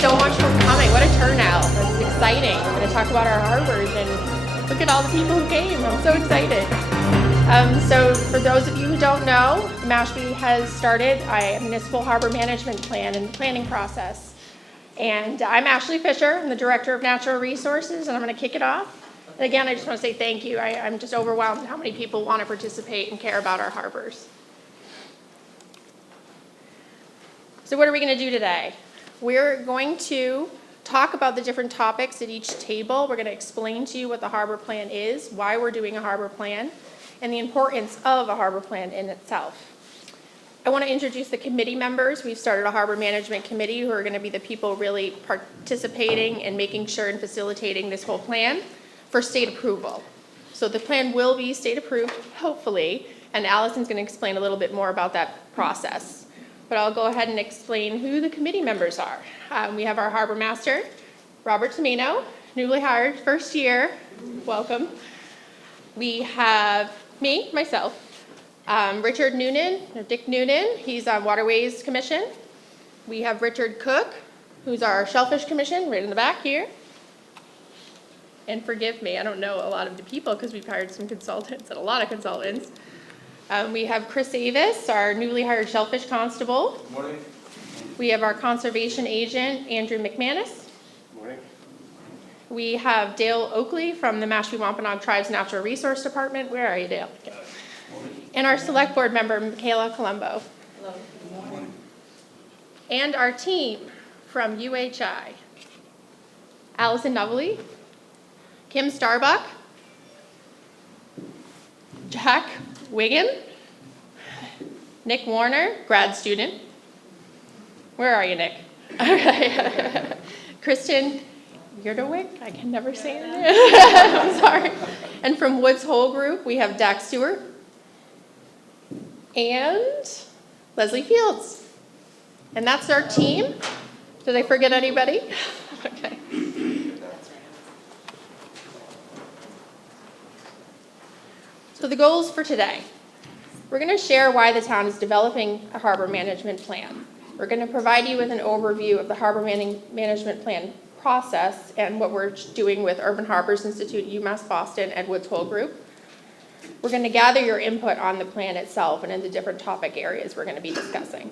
so much for coming. What a turnout. That's exciting. We're going to talk about our harbors and look at all the people who came. I'm so excited. So for those of you who don't know, Mashpee has started a municipal harbor management plan and planning process. And I'm Ashley Fisher. I'm the Director of Natural Resources, and I'm going to kick it off. And again, I just want to say thank you. I'm just overwhelmed at how many people want to participate and care about our harbors. So what are we going to do today? We're going to talk about the different topics at each table. We're going to explain to you what the harbor plan is, why we're doing a harbor plan, and the importance of a harbor plan in itself. I want to introduce the committee members. We've started a harbor management committee who are going to be the people really participating and making sure and facilitating this whole plan for state approval. So the plan will be state approved, hopefully, and Allison's going to explain a little bit more about that process. But I'll go ahead and explain who the committee members are. We have our harbor master, Robert Tomino, newly hired, first year, welcome. We have myself, Richard Noonan, or Dick Noonan, he's on Waterways Commission. We have Richard Cook, who's our Shellfish Commission, right in the back here. And forgive me, I don't know a lot of the people because we've hired some consultants and a lot of consultants. We have Chris Avis, our newly hired Shellfish Constable. Good morning. We have our Conservation Agent, Andrew McManus. Good morning. We have Dale Oakley from the Mashpee Wampanoag Tribe's Natural Resource Department. Where are you, Dale? And our Select Board member, Michaela Colombo. Hello. Good morning. And our team from UHI, Allison Novelly, Kim Starbuck, Jack Wiggin, Nick Warner, grad student. Where are you, Nick? Okay. Kristen Yerdowick, I can never say it. I'm sorry. And from Woods Hole Group, we have Dak Stewart and Leslie Fields. And that's our team. Did I forget anybody? Okay. So the goals for today. We're going to share why the town is developing a harbor management plan. We're going to provide you with an overview of the harbor management plan process and what we're doing with Urban Harbors Institute, UMass Boston, and Woods Hole Group. We're going to gather your input on the plan itself and in the different topic areas we're going to be discussing.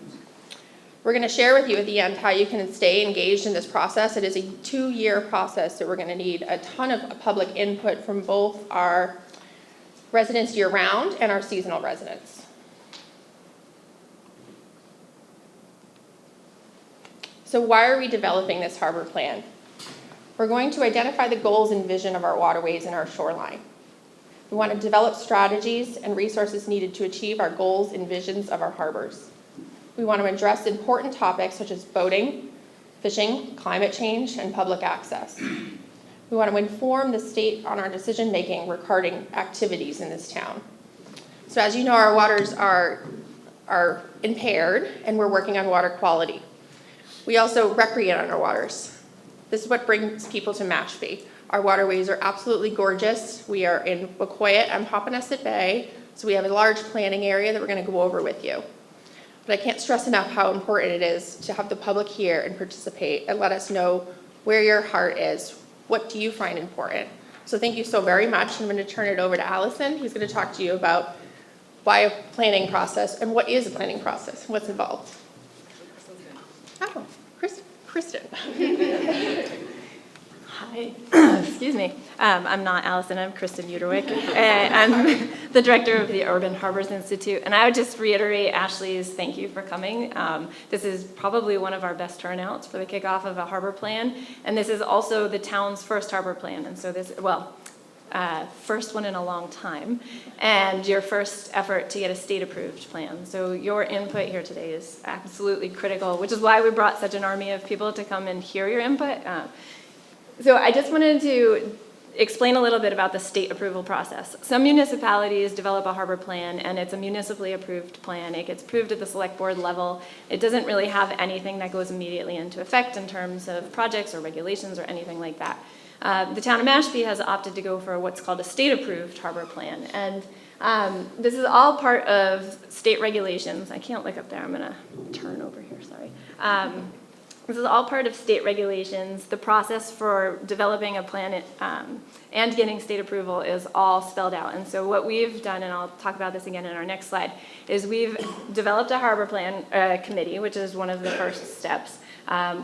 We're going to share with you at the end how you can stay engaged in this process. It is a 2-year process, so we're going to need a ton of public input from both our residents year-round and our seasonal residents. So why are we developing this harbor plan? We're going to identify the goals and vision of our waterways and our shoreline. We want to develop strategies and resources needed to achieve our goals and visions of our harbors. We want to address important topics such as boating, fishing, climate change, and public access. We want to inform the state on our decision-making regarding activities in this town. So as you know, our waters are impaired, and we're working on water quality. We also recreate on our waters. This is what brings people to Mashpee. Our waterways are absolutely gorgeous. We are in Wacoyet and Papaneset Bay, so we have a large planning area that we're going to go over with you. But I can't stress enough how important it is to have the public here and participate and let us know where your heart is. What do you find important? So thank you so very much. I'm going to turn it over to Allison, who's going to talk to you about why a planning process and what is a planning process, what's involved. Oh, Kristen. Hi. Excuse me. I'm not Allison. I'm Kristen Uderwick. I'm the director of the Urban Harbors Institute. And I would just reiterate Ashley's thank you for coming. This is probably one of our best turnouts for the kickoff of a harbor plan. And this is also the town's first harbor plan. And so this, first one in a long time. And your first effort to get a state-approved plan. So your input here today is absolutely critical, which is why we brought such an army of people to come and hear your input. So I just wanted to explain a little bit about the state approval process. Some municipalities develop a harbor plan, and it's a municipally approved plan. It gets approved at the select board level. It doesn't really have anything that goes immediately into effect in terms of projects or regulations or anything like that. The town of Mashpee has opted to go for what's called a state-approved harbor plan, and this is all part of state regulations. I can't look up there. I'm going to turn over here, sorry. This is all part of state regulations. The process for developing a plan and getting state approval is all spelled out. And so what we've done, and I'll talk about this again in our next slide, is we've developed a harbor plan committee, which is one of the first steps.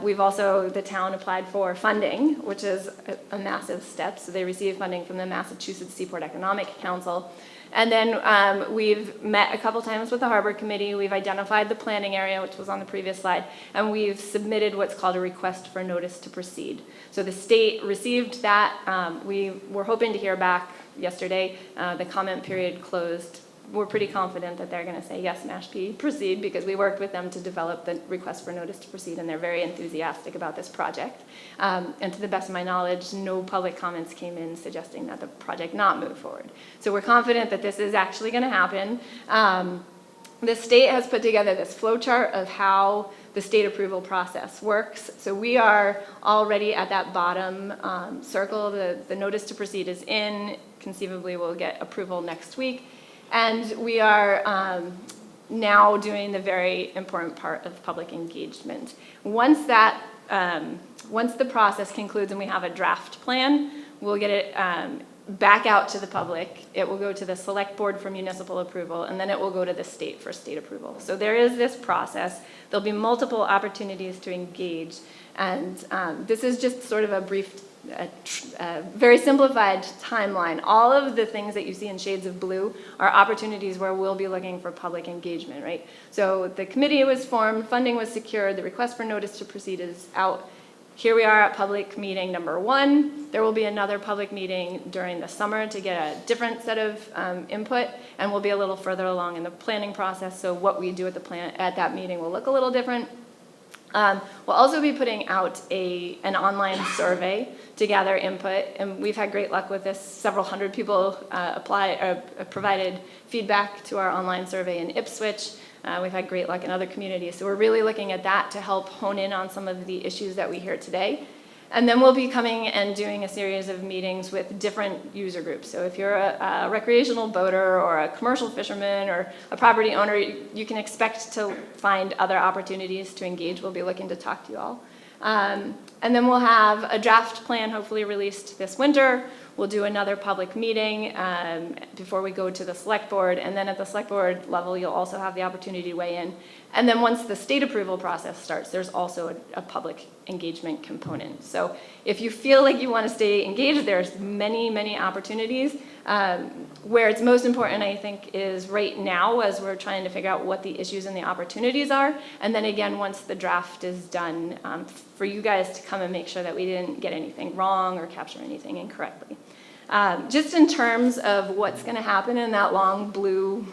We've also, the town applied for funding, which is a massive step. So they received funding from the Massachusetts Seaport Economic Council. And then we've met a couple times with the Harbor Committee. We've identified the planning area, which was on the previous slide, and we've submitted what's called a request for notice to proceed. So the state received that. We were hoping to hear back yesterday. The comment period closed. We're pretty confident that they're going to say, yes, Mashpee, proceed, because we worked with them to develop the request for notice to proceed, and they're very enthusiastic about this project. And to the best of my knowledge, no public comments came in suggesting that the project not move forward. So we're confident that this is actually going to happen. The state has put together this flow chart of how the state approval process works. So we are already at that bottom circle. The notice to proceed is in. Conceivably, we'll get approval next week. And we are now doing the very important part of public engagement. Once the process concludes and we have a draft plan, we'll get it back out to the public. It will go to the select board for municipal approval, and then it will go to the state for state approval. So there is this process. There'll be multiple opportunities to engage. And this is just sort of a brief, very simplified timeline. All of the things that you see in shades of blue are opportunities where we'll be looking for public engagement, right? So the committee was formed, funding was secured, the request for notice to proceed is out. Here we are at public meeting number 1. There will be another public meeting during the summer to get a different set of input, and we'll be a little further along in the planning process, so what we do at that meeting will look a little different. We'll also be putting out an online survey to gather input, and we've had great luck with this. Several hundred people provided feedback to our online survey in Ipswich. We've had great luck in other communities, so we're really looking at that to help hone in on some of the issues that we hear today. And then we'll be coming and doing a series of meetings with different user groups. So if you're a recreational boater or a commercial fisherman or a property owner, you can expect to find other opportunities to engage. We'll be looking to talk to you all. And then we'll have a draft plan hopefully released this winter. We'll do another public meeting before we go to the select board. And then at the select board level, you'll also have the opportunity to weigh in. And then once the state approval process starts, there's also a public engagement component. So if you feel like you want to stay engaged, there's many, many opportunities. Where it's most important, I think, is right now as we're trying to figure out what the issues and the opportunities are. And then again, once the draft is done, for you guys to come and make sure that we didn't get anything wrong or capture anything incorrectly. Just in terms of what's going to happen in that long blue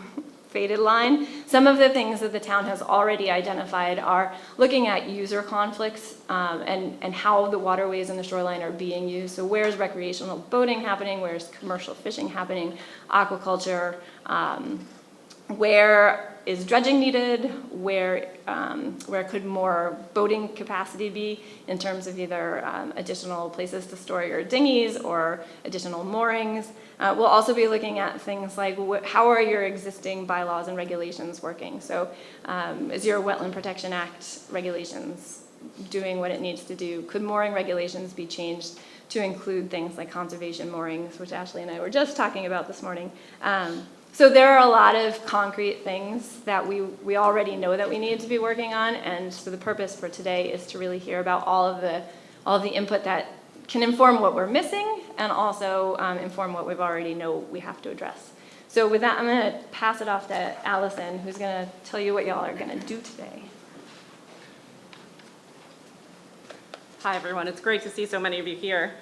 faded line, some of the things that the town has already identified are looking at user conflicts and how the waterways and the shoreline are being used. So where's recreational boating happening? Where's commercial fishing happening? Aquaculture? Where is dredging needed? Where could more boating capacity be in terms of either additional places to store your dinghies or additional moorings? We'll also be looking at things like how are your existing bylaws and regulations working? So is your Wetland Protection Act regulations doing what it needs to do? Could mooring regulations be changed to include things like conservation moorings, which Ashley and I were just talking about this morning? So there are a lot of concrete things that we already know that we need to be working on, and so the purpose for today is to really hear about all of the input that can inform what we're missing and also inform what we've already know we have to address. So with that, I'm going to pass it off to Allison, who's going to tell you what y'all are going to do today. Hi, everyone. It's great to see so many of you here.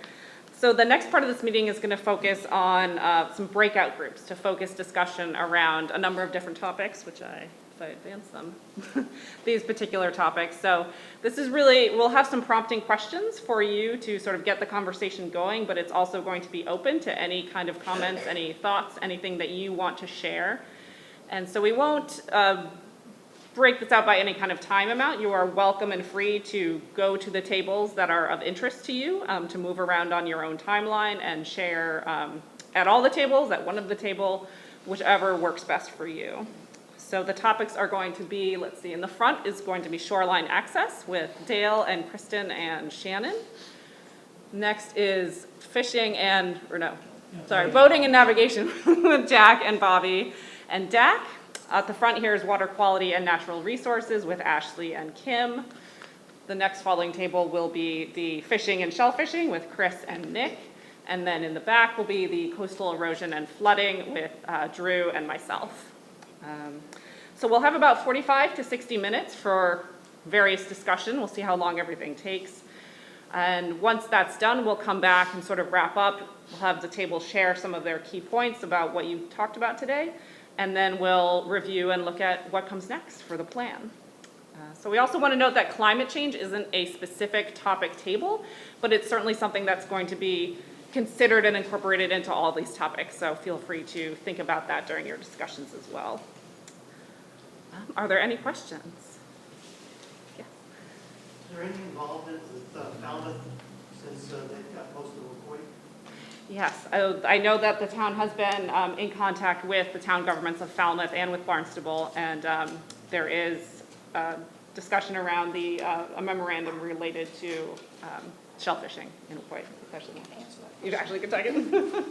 So the next part of this meeting is going to focus on some breakout groups to focus discussion around a number of different topics, which if I advance them, these particular topics. So this is really, we'll have some prompting questions for you to sort of get the conversation going, but it's also going to be open to any kind of comments, any thoughts, anything that you want to share. And so we won't break this out by any kind of time amount. You are welcome and free to go to the tables that are of interest to you, to move around on your own timeline and share at all the tables, at one of the table, whichever works best for you. So the topics are going to be, let's see, in the front is going to be Shoreline Access with Dale and Kristen and Shannon. Next is boating and navigation with Jack and Bobby and Dak. At the front here is water quality and natural resources with Ashley and Kim. The next following table will be the fishing and shellfishing with Chris and Nick. And then in the back will be the coastal erosion and flooding with Drew and myself. So we'll have about 45 to 60 minutes for various discussion. We'll see how long everything takes. And once that's done, we'll come back and sort of wrap up. We'll have the table share some of their key points about what you talked about today. And then we'll review and look at what comes next for the plan. So we also want to note that climate change isn't a specific topic table, but it's certainly something that's going to be considered and incorporated into all these topics. So feel free to think about that during your discussions as well. Are there any questions? Yeah. Is there any involvement with Falmouth since they've got most of Wacoit? Yes, I know that the town has been in contact with the town governments of Falmouth and with Barnstable, and there is discussion around a memorandum related to shellfishing in Wacoit, especially. You actually could take it.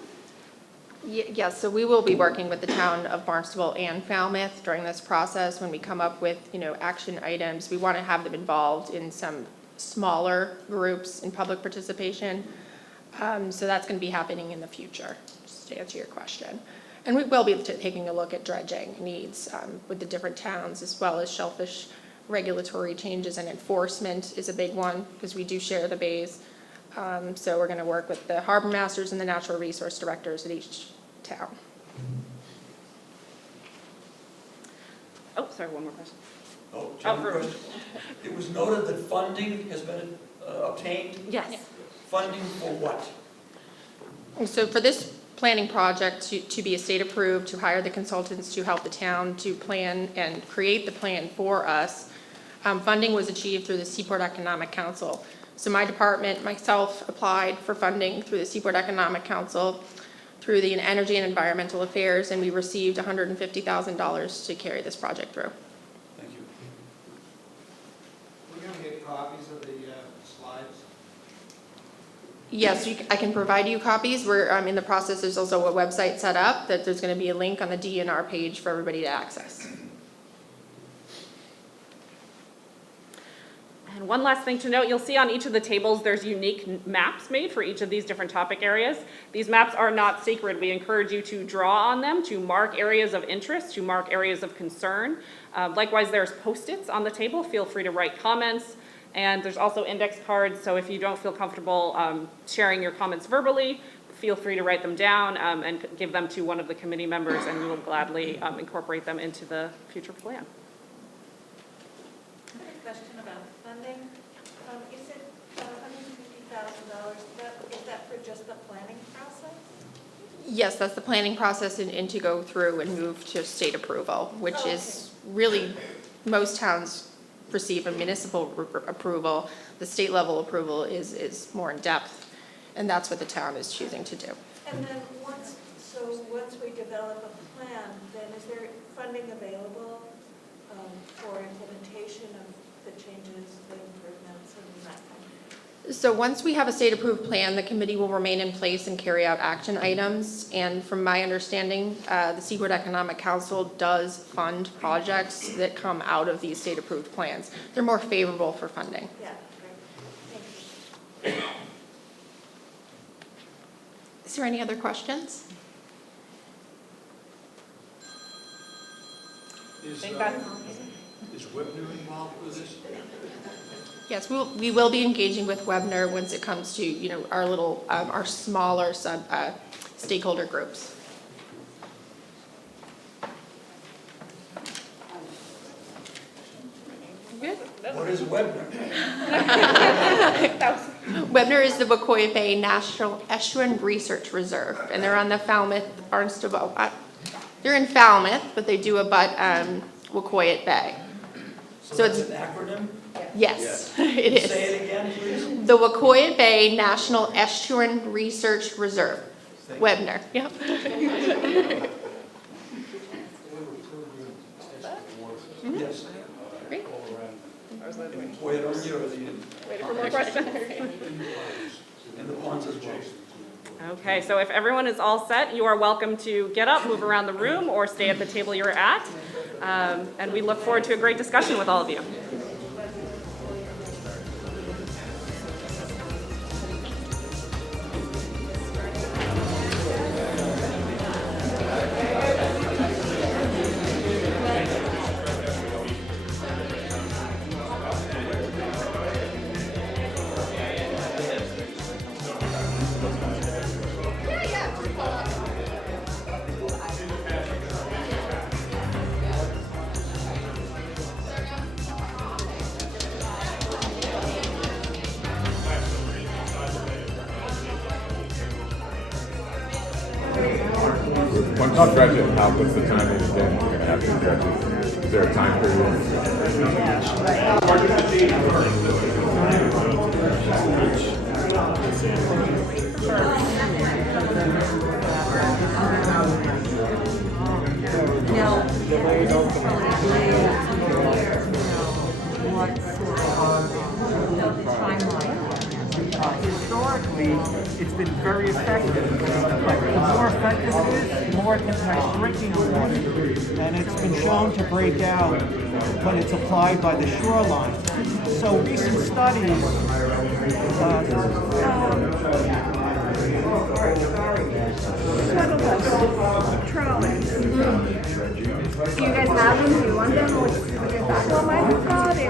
Yes, so we will be working with the town of Barnstable and Falmouth during this process. When we come up with, action items, we want to have them involved in some smaller groups in public participation. So that's going to be happening in the future, just to answer your question. And we will be taking a look at dredging needs with the different towns, as well as shellfish regulatory changes, and enforcement is a big one because we do share the bays. So we're going to work with the harbor masters and the natural resource directors at each town. Oh, sorry, one more question. Oh, John, question. It was noted that funding has been obtained. Yes. Funding for what? So for this planning project to be state approved, to hire the consultants to help the town to plan and create the plan for us, funding was achieved through the Seaport Economic Council. So my department, myself, applied for funding through the Seaport Economic Council, through the Energy and Environmental Affairs, and we received $150,000 to carry this project through. Thank you. We're going to get copies of the slides. Yes, I can provide you copies. We're in the process. There's also a website set up that there's going to be a link on the DNR page for everybody to access. And one last thing to note, you'll see on each of the tables there's unique maps made for each of these different topic areas. These maps are not sacred. We encourage you to draw on them, to mark areas of interest, to mark areas of concern. Likewise, there's Post-its on the table. Feel free to write comments. And there's also index cards, so if you don't feel comfortable sharing your comments verbally, feel free to write them down and give them to one of the committee members, and we will gladly incorporate them into the future plan. I have a question about funding. Is it $150,000? Is that for just the planning process? Yes, that's the planning process and to go through and move to state approval, which is really, most towns receive a municipal approval. The state level approval is more in depth, and that's what the town is choosing to do. And then once we develop a plan, then is there funding available for implementation of the changes, the improvements, and that kind of thing? So once we have a state approved plan, the committee will remain in place and carry out action items. And from my understanding, the Seaport Economic Council does fund projects that come out of these state approved plans. They're more favorable for funding. Yeah, great. Thank you. Is there any other questions? Is Webner involved with this? Yes, we will be engaging with Webner once it comes to, our smaller stakeholder groups. Good. What is Webner? Webner is the Wacoit Bay National Estuarine Research Reserve, and they're on the Falmouth, Barnstable. They're in Falmouth, but they do abut Wacoit Bay. So it's an acronym? Yes, it is. Say it again, please. The Wacoit Bay National Estuarine Research Reserve. Webner. Yep. Wait on you, Waiting for more questions. and the ponds as well. Okay, so if everyone is all set, you are welcome to get up, move around the room, or stay at the table you're at. And we look forward to a great discussion with all of you. Once you dredge it, what's the time that you're going to have to dredge it? Is there a time Historically, it's been very effective, but the more effective it is, the more it impacts drinking water. And it's been shown to break out when it's applied by the shoreline. So recent studies, trolleys. Do you guys have them? Do you want them? What's your thoughts? Well, my thought is,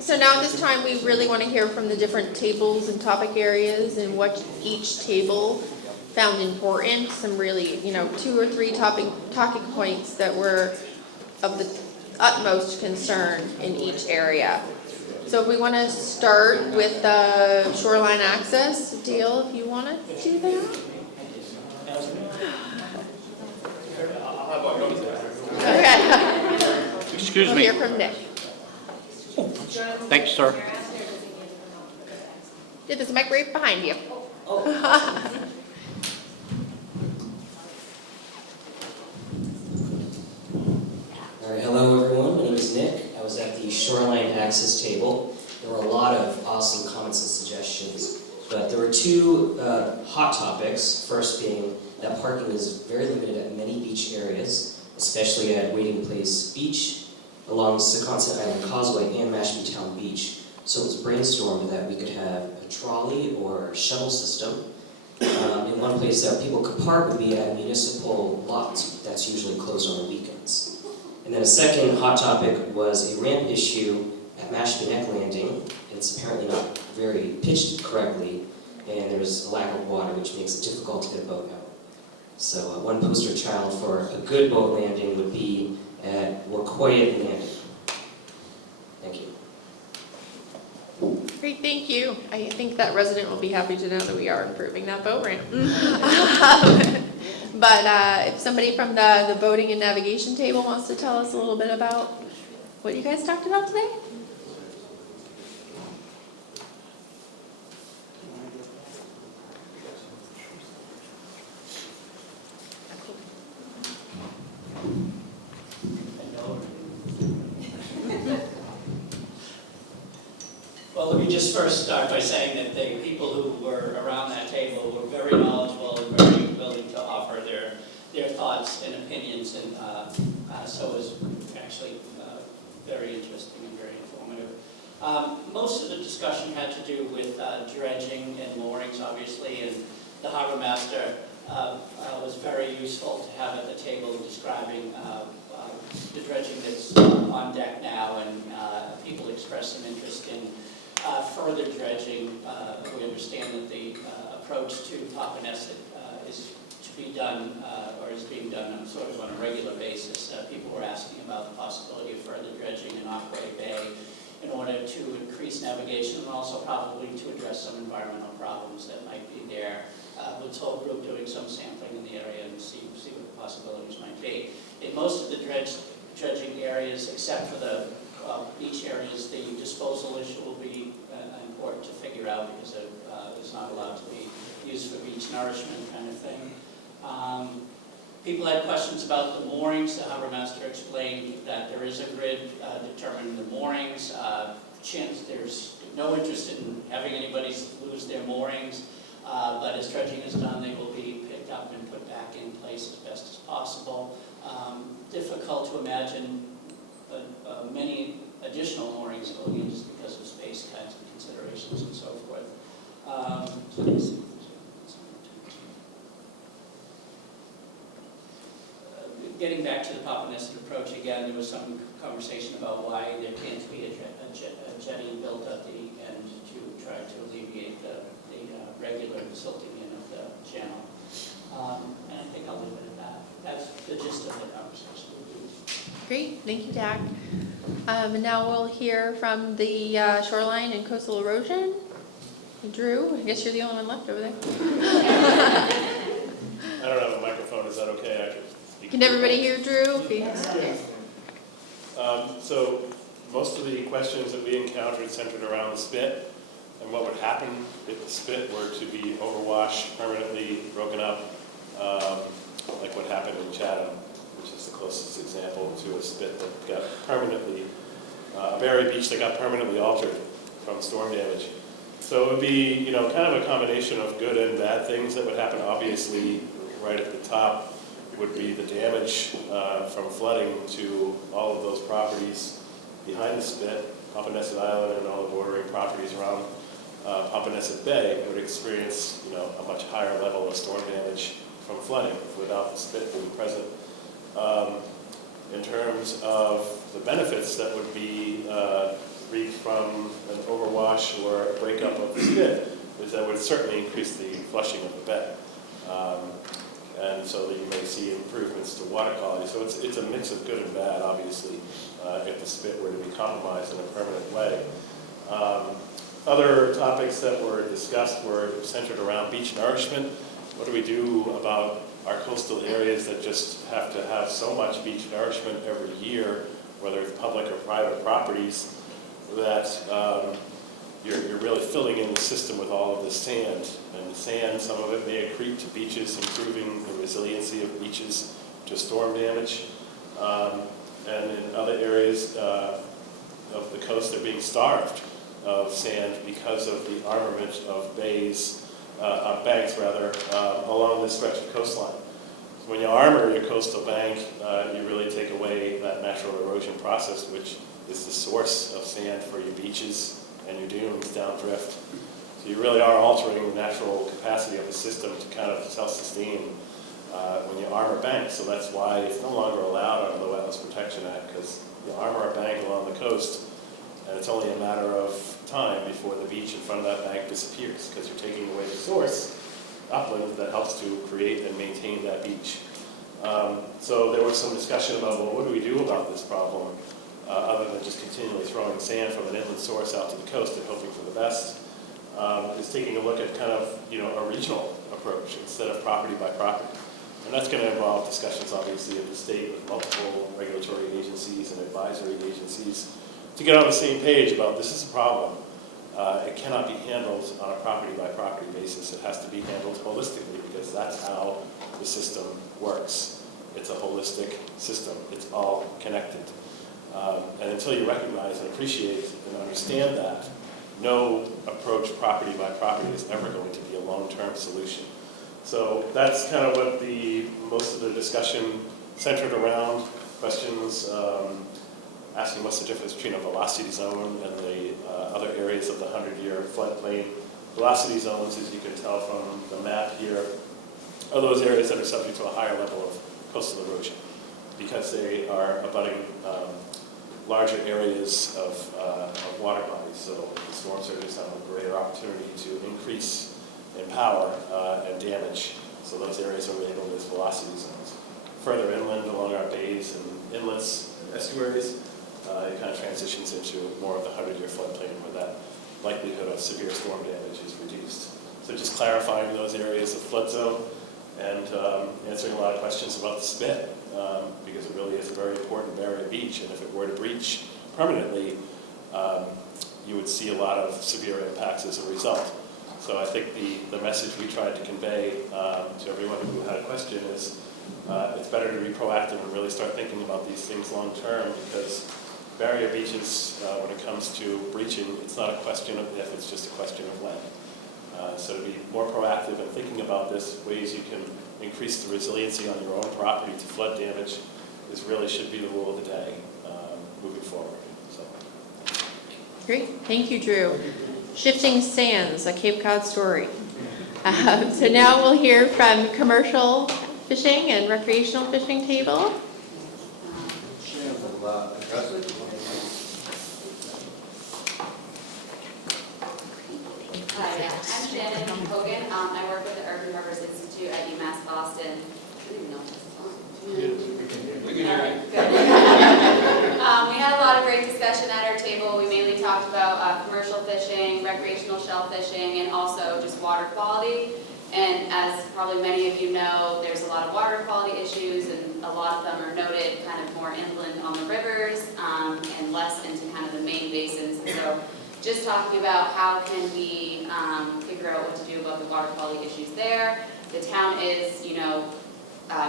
So now at this time, we really want to hear from the different tables and topic areas and what each table found important, some really, 2 or 3 talking points that were of the utmost concern in each area. So if we want to start with the Shoreline Access deal, if you want to do that. Okay. Excuse We'll me. hear from Nick. Thank you, sir. Yeah, there's a mic right behind you. All right, hello everyone, my name is Nick. I was at the Shoreline Access table. There were a lot of awesome comments and suggestions, but there were 2 hot topics. First being that parking is very limited at many beach areas, especially at Wading Place Beach, along Secaucet Island Causeway and Mashpee Town Beach. So it was brainstormed that we could have a trolley or shuttle system. In one place that people could park would be at municipal lots that's usually closed on the weekends. And then a second hot topic was a ramp issue at Mashpee Neck Landing. It's apparently not very pitched correctly, and there's a lack of water, which makes it difficult to get a boat out. So one poster child for a good boat landing would be at Wacoya Landing. Thank you. Great, thank you. I think that resident will be happy to know that we are improving that boat ramp. But if somebody from the boating and navigation table wants to tell us a little bit about what you guys talked about today? Well, let me just first start by saying that the people who were around that table were very knowledgeable and very willing to offer their thoughts and opinions, and so it was actually very interesting and very informative. Most of the discussion had to do with dredging and moorings, obviously, and the harbor master was very useful to have at the table describing the dredging that's on deck now, and people expressed some interest in further dredging. We understand that the approach to Papaneset is to be done, or is being done on sort of on a regular basis. People were asking about the possibility of further dredging in Aquay Bay in order to increase navigation and also probably to address some environmental problems that might be there. With this whole group doing some sampling in the area and see what the possibilities might be. In most of the dredging areas, except for the beach areas, the disposal issue will be important to figure out because it's not allowed to be used for beach nourishment kind of thing. People had questions about the moorings. The harbor master explained that there is a grid determining the moorings. There's no interest in having anybody lose their moorings, but as dredging is done, they will be picked up and put back in place as best as possible. Difficult to imagine many additional moorings going in just because of space kinds of considerations and so forth. Getting back to the Papaneset approach again, there was some conversation about why there can't be a jetty built at the end to try to alleviate the regular silting in of the channel. And I think I'll leave it at that. That's the gist of the conversation. Great, thank you, Dak. And now we'll hear from the Shoreline and Coastal Erosion. Drew, I guess you're the only one left over there. I don't have a microphone, is that okay? I can speak. Can everybody hear Drew? So most of the questions that we encountered centered around the spit and what would happen if the spit were to be overwashed, permanently broken up, like what happened in Chatham, which is the closest example to a spit that got permanently, a buried beach that got permanently altered from storm damage. So it would be, kind of a combination of good and bad things that would happen. Obviously, right at the top would be the damage from flooding to all of those properties behind the spit, Papaneset Island and all the bordering properties around Papaneset Bay would experience, a much higher level of storm damage from flooding without the spit being present. In terms of the benefits that would be reaped from an overwash or a breakup of the spit, is that would certainly increase the flushing of the bay. And so that you may see improvements to water quality. So it's a mix of good and bad, obviously, if the spit were to be compromised in a permanent way. Other topics that were discussed were centered around beach nourishment. What do we do about our coastal areas that just have to have so much beach nourishment every year, whether it's public or private properties, that you're really filling in the system with all of this sand. And the sand, some of it may accrete to beaches, improving the resiliency of beaches to storm damage. And in other areas of the coast, they're being starved of sand because of the armament of banks along this stretch of coastline. So when you armor your coastal bank, you really take away that natural erosion process, which is the source of sand for your beaches and your dunes downdrift. So you really are altering the natural capacity of the system to kind of self-sustain when you armor banks. So that's why it's no longer allowed under the Wetlands Protection Act, because you armor a bank along the coast, and it's only a matter of time before the beach in front of that bank disappears, because you're taking away the source, upland, that helps to create and maintain that beach. So there was some discussion about, well, what do we do about this problem, other than just continually throwing sand from an inland source out to the coast and hoping for the best. Is taking a look at kind of, a regional approach instead of property by property. And that's going to involve discussions, obviously, at the state with multiple regulatory agencies and advisory agencies to get on the same page about this is a problem. It cannot be handled on a property by property basis. It has to be handled holistically, because that's how the system works. It's a holistic system. It's all connected. And until you recognize and appreciate and understand that, no approach property by property is ever going to be a long-term solution. So that's kind of what most of the discussion centered around. Questions asking what's the difference between a velocity zone and the other areas of the 100-year floodplain. Velocity zones, as you can tell from the map here, are those areas that are subject to a higher level of coastal erosion because they are abutting larger areas of water bodies. So the storm surges have a greater opportunity to increase in power and damage. So those areas are labeled as velocity zones. Further inland along our bays and inlets, estuaries, it kind of transitions into more of the 100-year floodplain where that likelihood of severe storm damage is reduced. So just clarifying those areas of flood zone and answering a lot of questions about the spit, because it really is a very important barrier beach, and if it were to breach permanently, you would see a lot of severe impacts as a result. So I think the message we tried to convey to everyone who had a question is it's better to be proactive and really start thinking about these things long term, because barrier beaches, when it comes to breaching, it's not a question of if, it's just a question of when. So to be more proactive and thinking about this, ways you can increase the resiliency on your own property to flood damage, this really should be the rule of the day moving forward. So. Great, thank you, Drew. Shifting Sands, a Cape Cod story. So now we'll hear from commercial fishing and recreational fishing table. Hi, I'm Shannon Hogan. I work with the Urban Harbors Institute at UMass Boston. I don't even know if this is on. We can hear it. Good. We had a lot of great discussion at our table. We mainly talked about commercial fishing, recreational shellfishing, and also just water quality. And as probably many of you know, there's a lot of water quality issues, and a lot of them are noted kind of more inland on the rivers and less into kind of the main basins. And so just talking about how can we figure out what to do about the water quality issues there. The town is,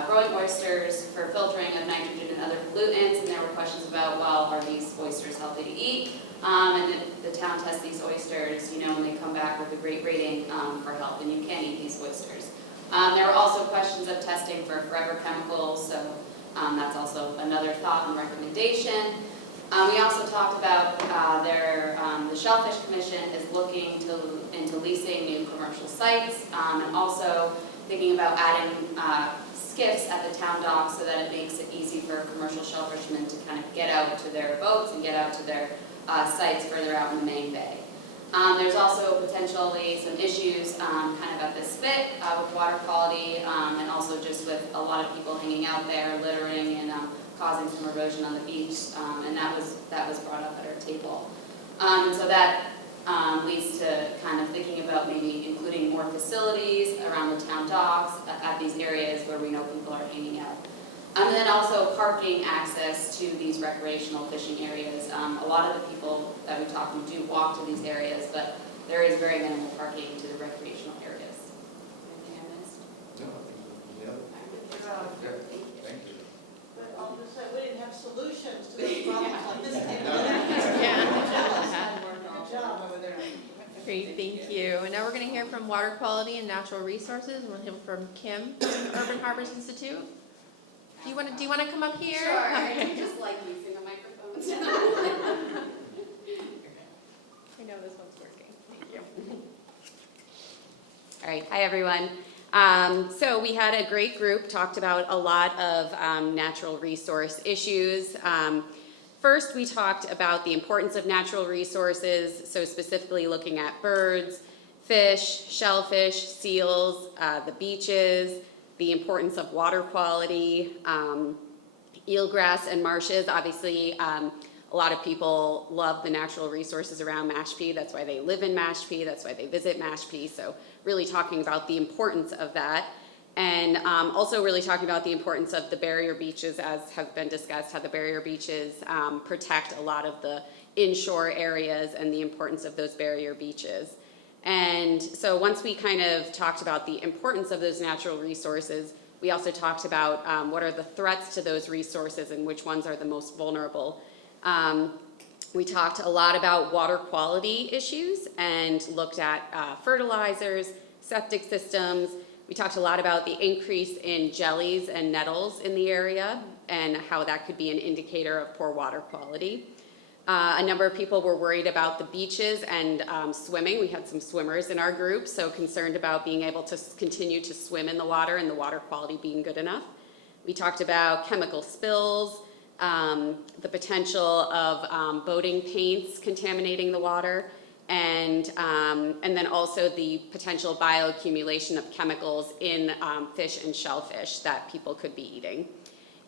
growing oysters for filtering of nitrogen and other pollutants, and there were questions about, well, are these oysters healthy to eat? And the town tests these oysters, and they come back with a great rating for health, and you can eat these oysters. There were also questions of testing for forever chemicals, so that's also another thought and recommendation. We also talked about the Shellfish Commission is looking into leasing new commercial sites, and also thinking about adding skiffs at the town dock so that it makes it easy for commercial shellfishermen to kind of get out to their boats and get out to their sites further out in the main bay. There's also potentially some issues kind of at the spit with water quality and also just with a lot of people hanging out there, littering and causing some erosion on the beach, and that was brought up at our table. And so that leads to kind of thinking about maybe including more facilities around the town docks at these areas where we know people are hanging out. And then also parking access to these recreational fishing areas. A lot of the people that we talk to do walk to these areas, but there is very minimal parking to the recreational areas. Anything I missed? No, thank you. But I'll just say, we didn't have solutions to those problems on this table. Good job over there. Great, thank you. And now we're going to hear from Water Quality and Natural Resources. We'll hear from Kim from Urban Harbors Institute. Do you want to come up here? Sure, I just like using the microphones. I know this one's working. Thank you. All right, hi everyone. So we had a great group, talked about a lot of natural resource issues. First, we talked about the importance of natural resources, so specifically looking at birds, fish, shellfish, seals, the beaches, the importance of water quality, eelgrass and marshes. Obviously, a lot of people love the natural resources around Mashpee. That's why they live in Mashpee. That's why they visit Mashpee. So really talking about the importance of that. And also really talking about the importance of the barrier beaches, as have been discussed, how the barrier beaches protect a lot of the inshore areas and the importance of those barrier beaches. And so once we kind of talked about the importance of those natural resources, we also talked about what are the threats to those resources and which ones are the most vulnerable. We talked a lot about water quality issues and looked at fertilizers, septic systems. We talked a lot about the increase in jellies and nettles in the area and how that could be an indicator of poor water quality. A number of people were worried about the beaches and swimming. We had some swimmers in our group, so concerned about being able to continue to swim in the water and the water quality being good enough. We talked about chemical spills, the potential of boating paints contaminating the water, and then also the potential bioaccumulation of chemicals in fish and shellfish that people could be eating.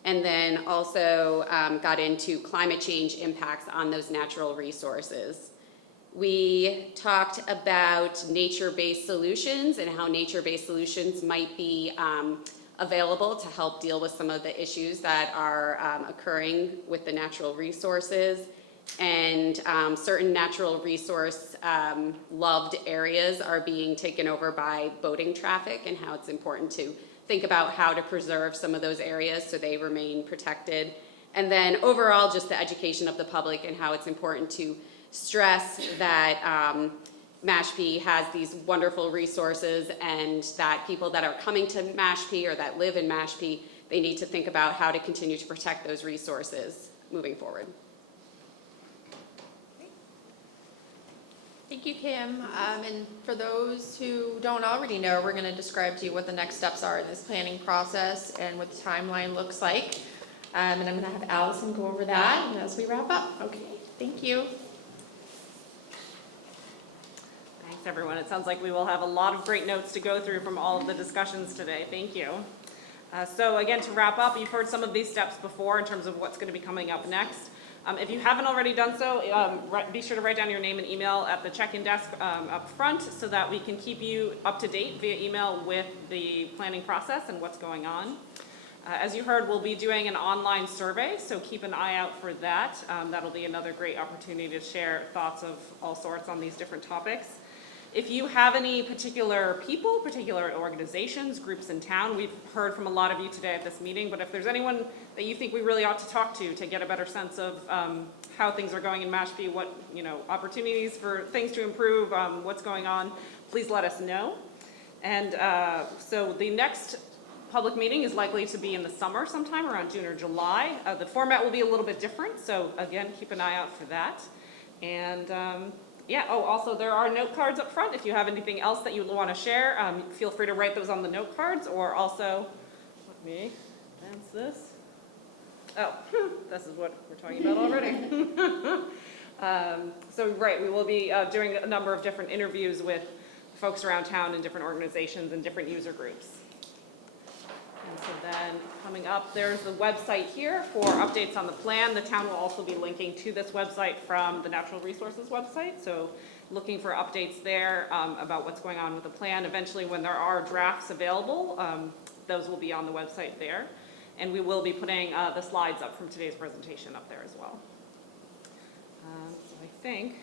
and then also got into climate change impacts on those natural resources. We talked about nature-based solutions and how nature-based solutions might be available to help deal with some of the issues that are occurring with the natural resources. And certain natural resource loved areas are being taken over by boating traffic, and how it's important to think about how to preserve some of those areas so they remain protected. And then overall, just the education of the public and how it's important to stress that Mashpee has these wonderful resources, and that people that are coming to Mashpee or that live in Mashpee, they need to think about how to continue to protect those resources moving forward. Thank you, Kim. And for those who don't already know, we're going to describe to you what the next steps are in this planning process and what the timeline looks like. And I'm going to have Allison go over that and as we wrap up. Okay, thank you. Thanks, everyone. It sounds like we will have a lot of great notes to go through from all of the discussions today. Thank you. So again, to wrap up, you've heard some of these steps before in terms of what's going to be coming up next. If you haven't already done so, be sure to write down your name and email at the check-in desk up front so that we can keep you up to date via email with the planning process and what's going on. As you heard, we'll be doing an online survey, so keep an eye out for that. That'll be another great opportunity to share thoughts of all sorts on these different topics. If you have any particular people, particular organizations, groups in town, we've heard from a lot of you today at this meeting, but if there's anyone that you think we really ought to talk to get a better sense of how things are going in Mashpee, what opportunities for things to improve, what's going on, please let us know. And so the next public meeting is likely to be in the summer sometime around June or July. The format will be a little bit different, so again, keep an eye out for that. And yeah, oh, also there are note cards up front. If you have anything else that you want to share, feel free to write those on the note cards, or also, let me advance this. Oh, this is what we're talking about already. So right, we will be doing a number of different interviews with folks around town and different organizations and different user groups. And so then coming up, there's the website here for updates on the plan. The town will also be linking to this website from the Natural Resources website. So looking for updates there about what's going on with the plan. Eventually, when there are drafts available, those will be on the website there. And we will be putting the slides up from today's presentation up there as well. So I think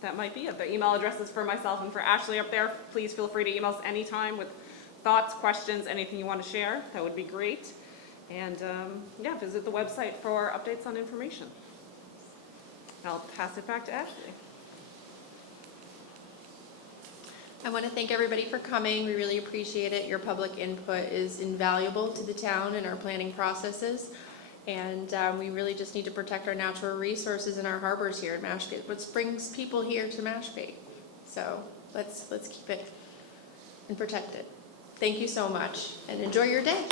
that might be it. The email addresses for myself and for Ashley up there. Please feel free to email us anytime with thoughts, questions, anything you want to share. That would be great. And yeah, visit the website for updates on information. I'll pass it back to Ashley. I want to thank everybody for coming. We really appreciate it. Your public input is invaluable to the town and our planning processes. And we really just need to protect our natural resources and our harbors here in Mashpee. It's what brings people here to Mashpee. So let's keep it and protect it. Thank you so much, and enjoy your day.